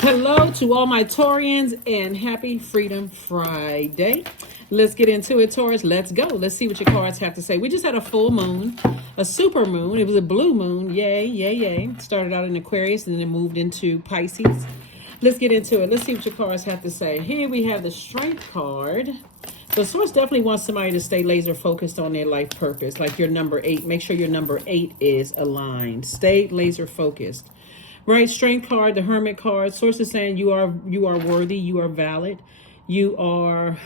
Hello to all my Taurians and happy Freedom Friday. Let's get into it, Taurus. Let's go. Let's see what your cards have to say. We just had a full moon, a super moon. It was a blue moon. Yay, yay, yay. Started out in Aquarius and then moved into Pisces. Let's get into it. Let's see what your cards have to say. Here we have the Strength card. So Source definitely wants somebody to stay laser focused on their life purpose. Like your number 8. Make sure your number 8 is aligned. Stay laser focused. Right, Strength card, the Hermit card. Source is saying you are worthy, you are valid, you are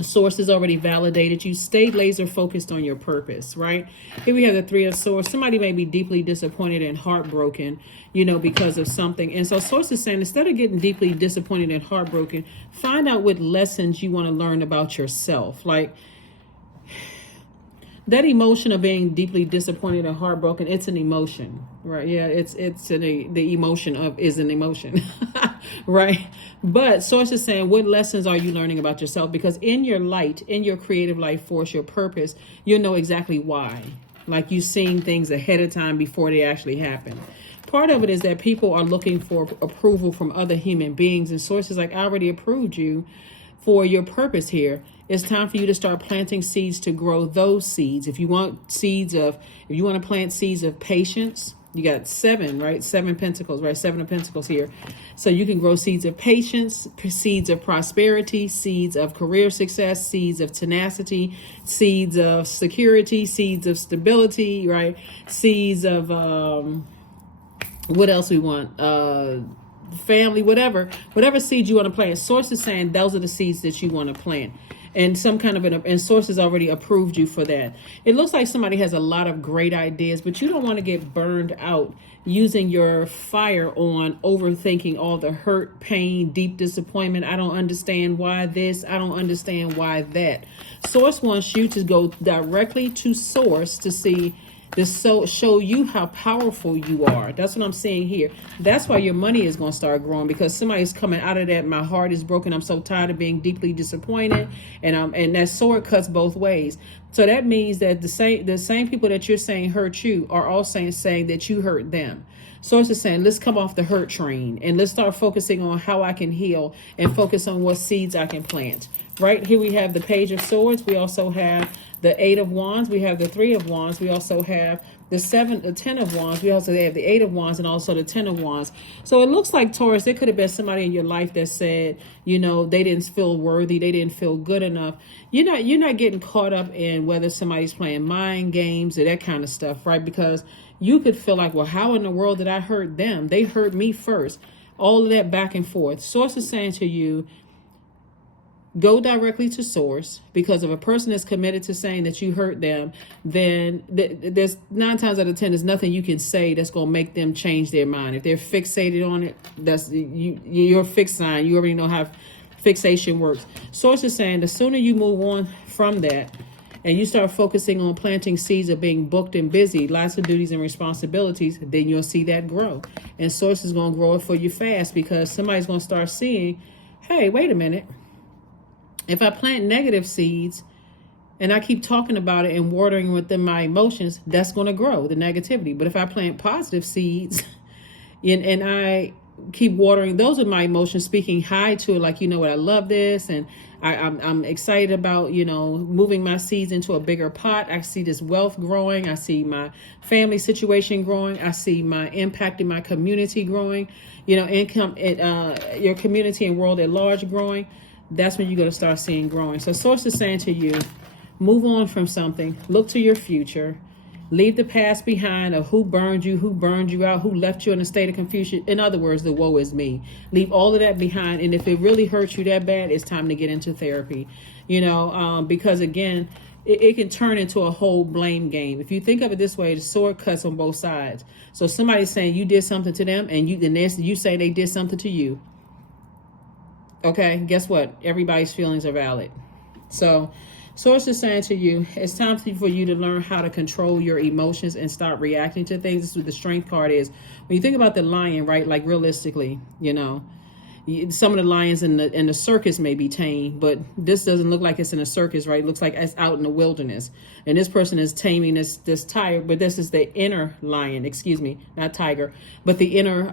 Source has already validated you. Stay laser focused on your purpose, right? Here we have the Three of Swords. Somebody may be deeply disappointed and heartbroken, because of something. And so Source is saying instead of getting deeply disappointed and heartbroken, find out what lessons you want to learn about yourself. Like, that emotion of being deeply disappointed and heartbroken, it's an emotion, right? Yeah, the emotion is an emotion, right? But Source is saying, what lessons are you learning about yourself? Because in your light, in your creative life force, your purpose, you'll know exactly why. Like you've seen things ahead of time before they actually happen. Part of it is that people are looking for approval from other human beings, and Source is like, I already approved you for your purpose here. It's time for you to start planting seeds to grow those seeds. If you want to plant seeds of patience, you got 7, right? 7 pentacles, right? 7 of pentacles here. So you can grow seeds of patience, seeds of prosperity, seeds of career success, seeds of tenacity, seeds of security, seeds of stability, right? Seeds of, what else we want? Family, whatever seeds you want to plant. Source is saying those are the seeds that you want to plant, and some kind of and Source has already approved you for that. It looks like somebody has a lot of great ideas, but you don't want to get burned out using your fire on overthinking all the hurt, pain, deep disappointment. I don't understand why this, I don't understand why that. Source wants you to go directly to Source to see this, show you how powerful you are. That's what I'm saying here. That's why your money is going to start growing, because somebody's coming out of that. My heart is broken. I'm so tired of being deeply disappointed, and that sword cuts both ways. So that means that the same people that you're saying hurt you are also saying that you hurt them. Source is saying, let's come off the hurt train and let's start focusing on how I can heal and focus on what seeds I can plant. Right here we have the Page of Swords. We also have the 8 of Wands. We have the 3 of Wands. We also have the 10 of Wands. We also have the 8 of Wands and also the 10 of Wands. So it looks like, Taurus, there could have been somebody in your life that said, they didn't feel worthy, they didn't feel good enough. You're not getting caught up in whether somebody's playing mind games or that kind of stuff, right? Because you could feel like, well, how in the world did I hurt them? They hurt me first. All of that back and forth. Source is saying to you, go directly to Source, because if a person is committed to saying that you hurt them, then there's 9 times out of 10, there's nothing you can say that's going to make them change their mind. If they're fixated on it, that's your fixed sign. You already know how fixation works. Source is saying the sooner you move on from that and you start focusing on planting seeds of being booked and busy, lots of duties and responsibilities, then you'll see that grow. And Source is going to grow it for you fast, because somebody's going to start seeing, hey, wait a minute. If I plant negative seeds and I keep talking about it and watering within my emotions, that's going to grow the negativity. But if I plant positive seeds and I keep watering those with my emotions, speaking high to it, like, I love this, and I'm excited about, moving my seeds into a bigger pot. I see this wealth growing. I see my family situation growing. I see my impact in my community growing, income, your community and world at large growing. That's when you're going to start seeing growing. So Source is saying to you, move on from something, look to your future, leave the past behind of who burned you out, who left you in a state of confusion. In other words, the woe is me. Leave all of that behind. And if it really hurts you that bad, it's time to get into therapy, because again, it can turn into a whole blame game. If you think of it this way, the sword cuts on both sides. So somebody's saying you did something to them, and you say they did something to you. Okay, guess what? Everybody's feelings are valid. So Source is saying to you, it's time for you to learn how to control your emotions and start reacting to things. This is what the Strength card is. When you think about the lion, right? Like realistically, Some of the lions in the circus may be tame, but this doesn't look like it's in a circus, right? It looks like it's out in the wilderness. And this person is taming this tiger, but this is the inner lion, excuse me, not tiger, but the inner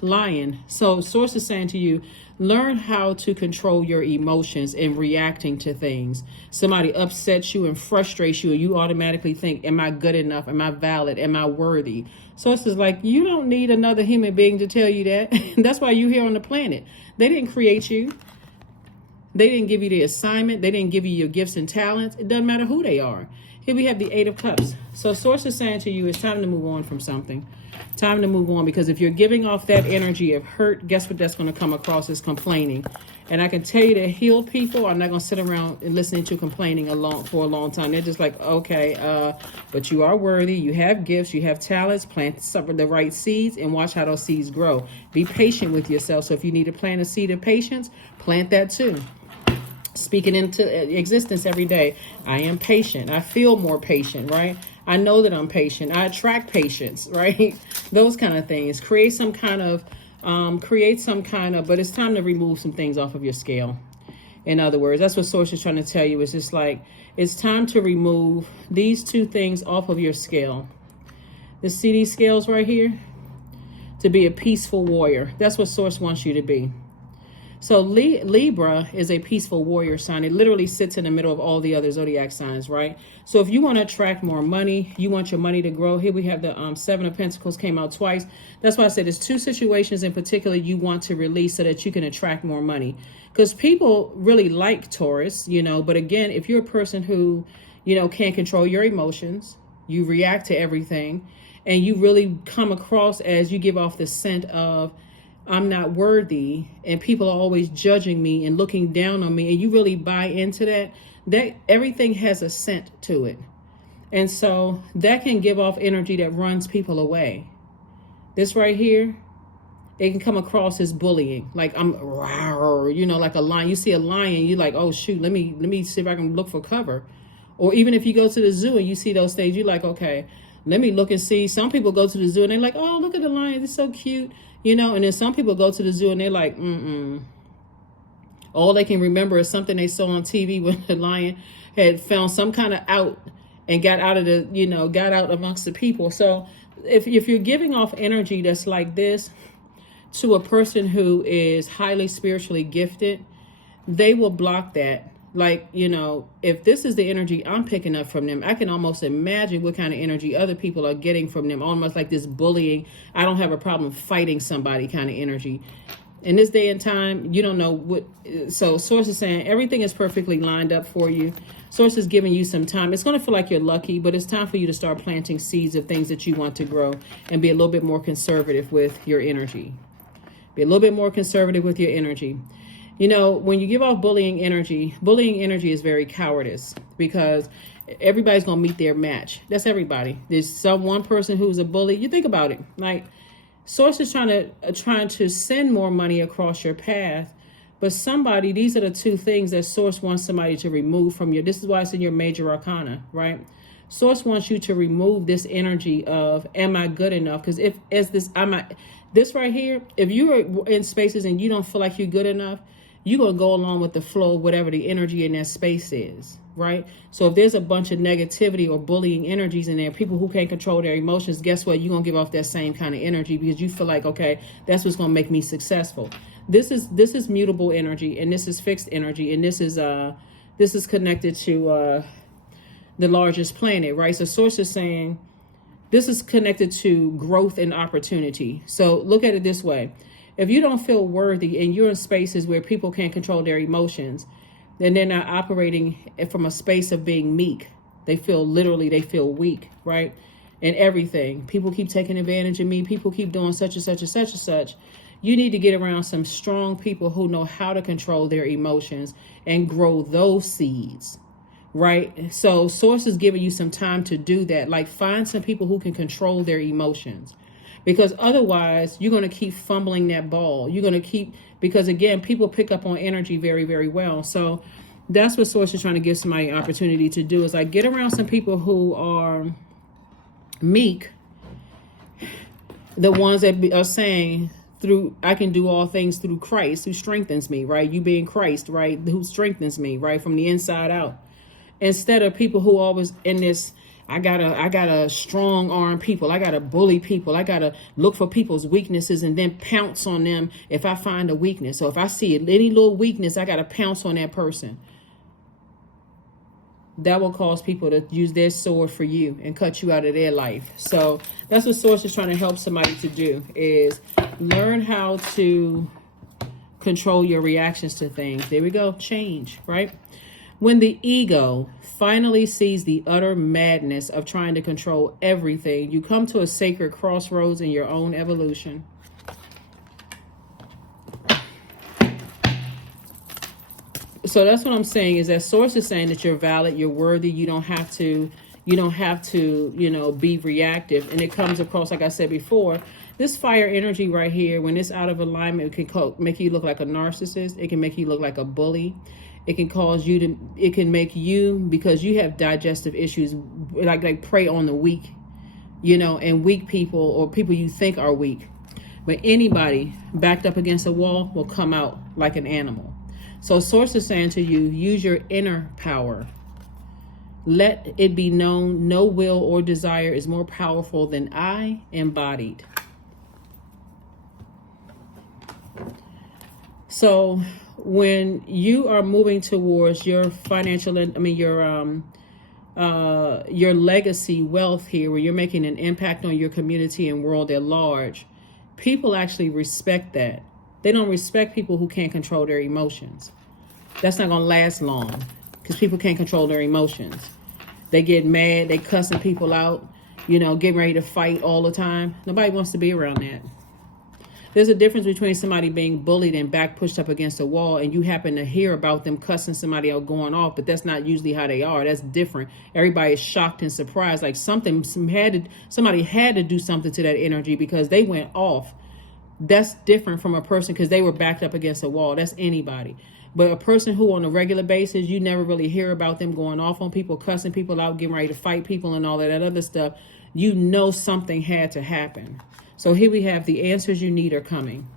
lion. So source is saying to you, learn how to control your emotions in reacting to things. Somebody upsets you and frustrates you, and you automatically think, am I good enough? Am I valid? Am I worthy? So it's just like, you don't need another human being to tell you that. That's why you're here on the planet. They didn't create you. They didn't give you the assignment. They didn't give you your gifts and talents. It doesn't matter who they are. Here we have the 8 of Cups. So source is saying to you, it's time to move on from something. Time to move on, because if you're giving off that energy of hurt, guess what that's going to come across as complaining. And I can tell you that healed people are not going to sit around and listening to complaining for a long time. They're just like, okay, but you are worthy. You have gifts. You have talents. Plant the right seeds and watch how those seeds grow. Be patient with yourself. So if you need to plant a seed of patience, plant that too. Speaking into existence every day. I am patient. I feel more patient, right? I know that I'm patient. I attract patience, right? Those kind of things. Create some kind of, but it's time to remove some things off of your scale. In other words, that's what Source is trying to tell you. It's just like, it's time to remove these 2 things off of your scale. See these scales right here? To be a peaceful warrior. That's what Source wants you to be. So Libra is a peaceful warrior sign. It literally sits in the middle of all the other zodiac signs, right? So if you want to attract more money, you want your money to grow. Here we have the 7 of Pentacles came out twice. That's why I said there's 2 situations in particular you want to release so that you can attract more money. Because people really like Taurus, but again, if you're a person who, can't control your emotions, you react to everything, and you really come across as you give off the scent of, I'm not worthy, and people are always judging me and looking down on me, and you really buy into that everything has a scent to it. And so that can give off energy that runs people away. This right here, it can come across as bullying. Like I'm like a lion. You see a lion, you're like, oh shoot, let me see if I can look for cover. Or even if you go to the zoo and you see those things, you're like, okay, let me look and see. Some people go to the zoo and they're like, oh, look at the lion, it's so cute. And then some people go to the zoo and they're like, all they can remember is something they saw on TV when the lion had found some kind of out and got out of got out amongst the people. So if you're giving off energy that's like this to a person who is highly spiritually gifted, they will block that. Like, if this is the energy I'm picking up from them, I can almost imagine what kind of energy other people are getting from them. Almost like this bullying, I don't have a problem fighting somebody kind of energy. In this day and time, you don't know what. So Source is saying everything is perfectly lined up for you. Source is giving you some time. It's going to feel like you're lucky, but it's time for you to start planting seeds of things that you want to grow and be a little bit more conservative with your energy. Be a little bit more conservative with your energy. When you give off bullying energy is very cowardice, because everybody's going to meet their match. That's everybody. There's one person who's a bully. You think about it. Like, Source is trying to send more money across your path, but these are the 2 things that Source wants somebody to remove from you. This is why it's in your major arcana, right? Source wants you to remove this energy of, am I good enough? Because this right here, if you're in spaces and you don't feel like you're good enough, you're going to go along with the flow of whatever the energy in that space is, right? So if there's a bunch of negativity or bullying energies in there, people who can't control their emotions, guess what? You're going to give off that same kind of energy because you feel like, okay, that's what's going to make me successful. This is mutable energy, and this is fixed energy, and this is connected to the largest planet, right? So Source is saying this is connected to growth and opportunity. So look at it this way. If you don't feel worthy and you're in spaces where people can't control their emotions, then they're not operating from a space of being meek. They feel weak, right? And everything. People keep taking advantage of me. People keep doing such and such and such and such. You need to get around some strong people who know how to control their emotions and grow those seeds, right? So Source is giving you some time to do that. Like, find some people who can control their emotions. Because otherwise, you're going to keep fumbling that ball. Because again, people pick up on energy very, very well. So that's what Source is trying to give somebody an opportunity to do, is like, get around some people who are meek. The ones that are saying I can do all things through Christ who strengthens me, right? You being Christ, right? Who strengthens me, right? From the inside out. Instead of people who always in this, I gotta strong arm people. I gotta bully people. I gotta look for people's weaknesses and then pounce on them if I find a weakness. So if I see any little weakness, I gotta pounce on that person. That will cause people to use their sword for you and cut you out of their life. So that's what Source is trying to help somebody to do, is learn how to control your reactions to things. There we go. Change, right? When the ego finally sees the utter madness of trying to control everything, you come to a sacred crossroads in your own evolution. So that's what I'm saying, is that Source is saying that you're valid, you're worthy, you don't have to, be reactive. And it comes across, like I said before, this fire energy right here, when it's out of alignment, it can make you look like a narcissist. It can make you look like a bully. It can make you, because you have digestive issues, like prey on the weak, and weak people or people you think are weak. But anybody backed up against a wall will come out like an animal. So Source is saying to you, use your inner power. Let it be known, no will or desire is more powerful than I embodied. So when you are moving towards your financial, your legacy wealth here, where you're making an impact on your community and world at large, people actually respect that. They don't respect people who can't control their emotions. That's not going to last long, because people can't control their emotions. They get mad, they cussing people out, getting ready to fight all the time. Nobody wants to be around that. There's a difference between somebody being bullied and back pushed up against a wall, and you happen to hear about them cussing somebody out, going off, but that's not usually how they are. That's different. Everybody is shocked and surprised, like somebody had to do something to that energy because they went off. That's different from a person because they were backed up against a wall. That's anybody. But a person who on a regular basis, you never really hear about them going off on people, cussing people out, getting ready to fight people and all that other stuff. Something had to happen. So here we have the answers you need are coming.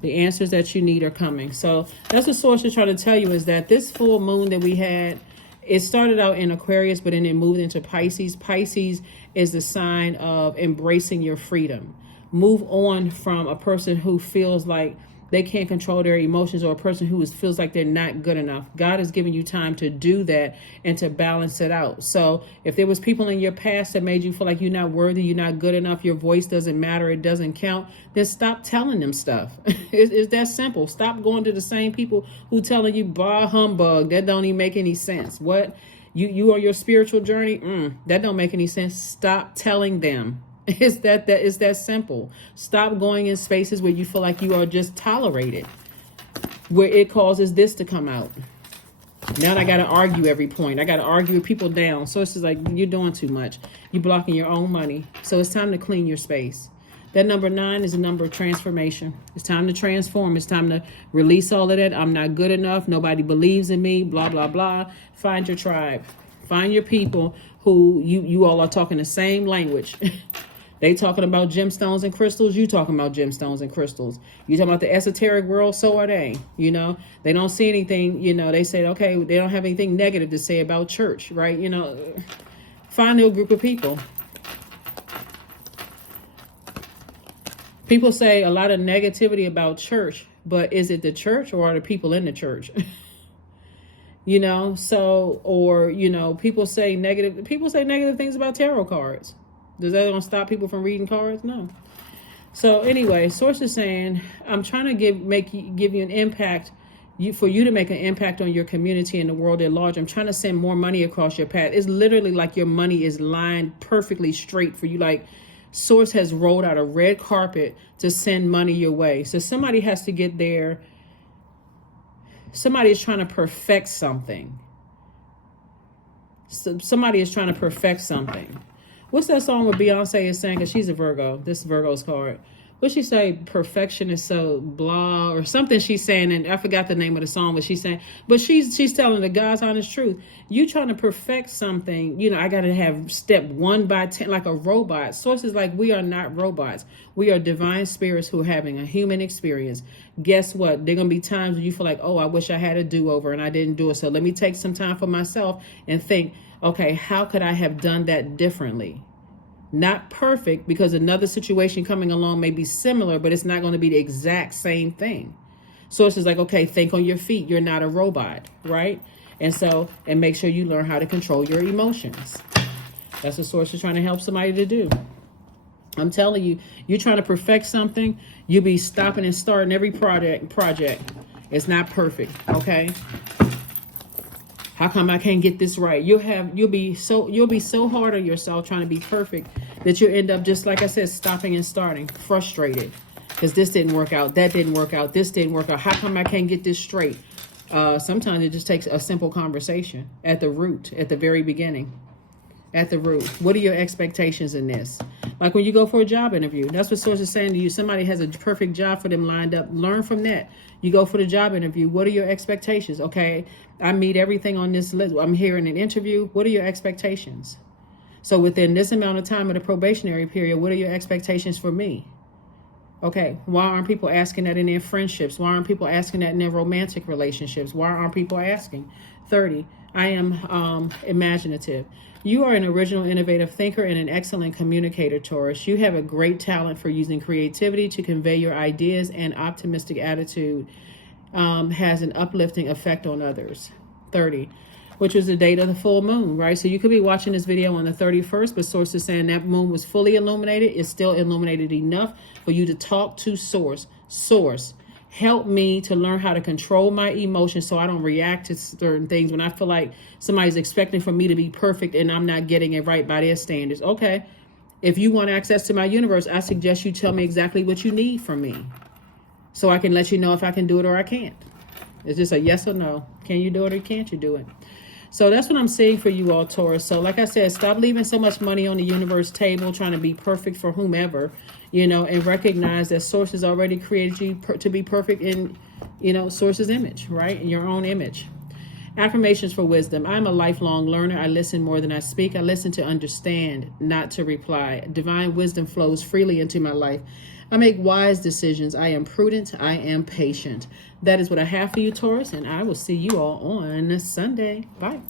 The answers that you need are coming. So that's what Source is trying to tell you, is that this full moon that we had, it started out in Aquarius, but then it moved into Pisces. Pisces is the sign of embracing your freedom. Move on from a person who feels like they can't control their emotions, or a person who feels like they're not good enough. God is giving you time to do that and to balance it out. So if there was people in your past that made you feel like you're not worthy, you're not good enough, your voice doesn't matter, it doesn't count, then stop telling them stuff. It's that simple. Stop going to the same people who telling you bah humbug. That don't even make any sense. What? You on your spiritual journey? That don't make any sense. Stop telling them. It's that simple. Stop going in spaces where you feel like you are just tolerated, where it causes this to come out. Now I got to argue every point. I got to argue with people down. So it's just like, you're doing too much. You're blocking your own money. So it's time to clean your space. That number 9 is a number of transformation. It's time to transform. It's time to release all of that. I'm not good enough. Nobody believes in me. Blah, blah, blah. Find your tribe. Find your people who you all are talking the same language. They talking about gemstones and crystals. You talking about gemstones and crystals. You talking about the esoteric world. So are they. They don't see anything. They say, okay, they don't have anything negative to say about church, right? Find a group of people. People say a lot of negativity about church, but is it the church or are the people in the church? People say negative things about tarot cards. Does that gonna stop people from reading cards? No. So anyway, Source is saying, I'm trying to give you an impact, for you to make an impact on your community and the world at large. I'm trying to send more money across your path. It's literally like your money is lined perfectly straight for you. Like Source has rolled out a red carpet to send money your way. So somebody has to get there. Somebody is trying to perfect something. Somebody is trying to perfect something. What's that song where Beyonce is saying, because she's a Virgo, this Virgo's card. what she say, perfection is so blah or something she's saying, and I forgot the name of the song, but she's saying, but she's telling the God's honest truth. You trying to perfect something, I got to have step 1 by 10 like a robot. Sources like, we are not robots. We are divine spirits who are having a human experience. Guess what? There going to be times when you feel like, oh, I wish I had a do-over and I didn't do it. So let me take some time for myself and think, okay, how could I have done that differently? Not perfect, because another situation coming along may be similar, but it's not going to be the exact same thing. So it's just like, okay, think on your feet. You're not a robot, right? And make sure you learn how to control your emotions. That's what Source is trying to help somebody to do. I'm telling you, you're trying to perfect something, you'll be stopping and starting every project. It's not perfect, okay? How come I can't get this right? You'll be so hard on yourself trying to be perfect that you end up, just like I said, stopping and starting, frustrated because this didn't work out, that didn't work out, this didn't work out. How come I can't get this straight? Sometimes it just takes a simple conversation at the root, at the very beginning. At the root, what are your expectations in this? Like when you go for a job interview, that's what Source is saying to you. Somebody has a perfect job for them lined up. Learn from that. You go for the job interview. What are your expectations? Okay, I meet everything on this list. I'm here in an interview. What are your expectations? So within this amount of time of the probationary period, what are your expectations for me? Okay, why aren't people asking that in their friendships? Why aren't people asking that in their romantic relationships? Why aren't people asking? 30, I am imaginative. You are an original, innovative thinker and an excellent communicator, Taurus. You have a great talent for using creativity to convey your ideas, and optimistic attitude has an uplifting effect on others. 30, which was the date of the full moon, right? So you could be watching this video on the 31st, but Source is saying that moon was fully illuminated. It's still illuminated enough for you to talk to Source. Source, help me to learn how to control my emotions so I don't react to certain things when I feel like somebody's expecting for me to be perfect and I'm not getting it right by their standards. Okay, if you want access to my universe, I suggest you tell me exactly what you need from me so I can let you know if I can do it or I can't. It's just a yes or no. Can you do it or can't you do it? So that's what I'm saying for you all, Taurus. So like I said, stop leaving so much money on the universe table trying to be perfect for whomever, and recognize that Source has already created you to be perfect in, Source's image, right? In your own image. Affirmations for wisdom. I'm a lifelong learner. I listen more than I speak. I listen to understand, not to reply. Divine wisdom flows freely into my life. I make wise decisions. I am prudent. I am patient. That is what I have for you, Taurus, and I will see you all on Sunday. Bye.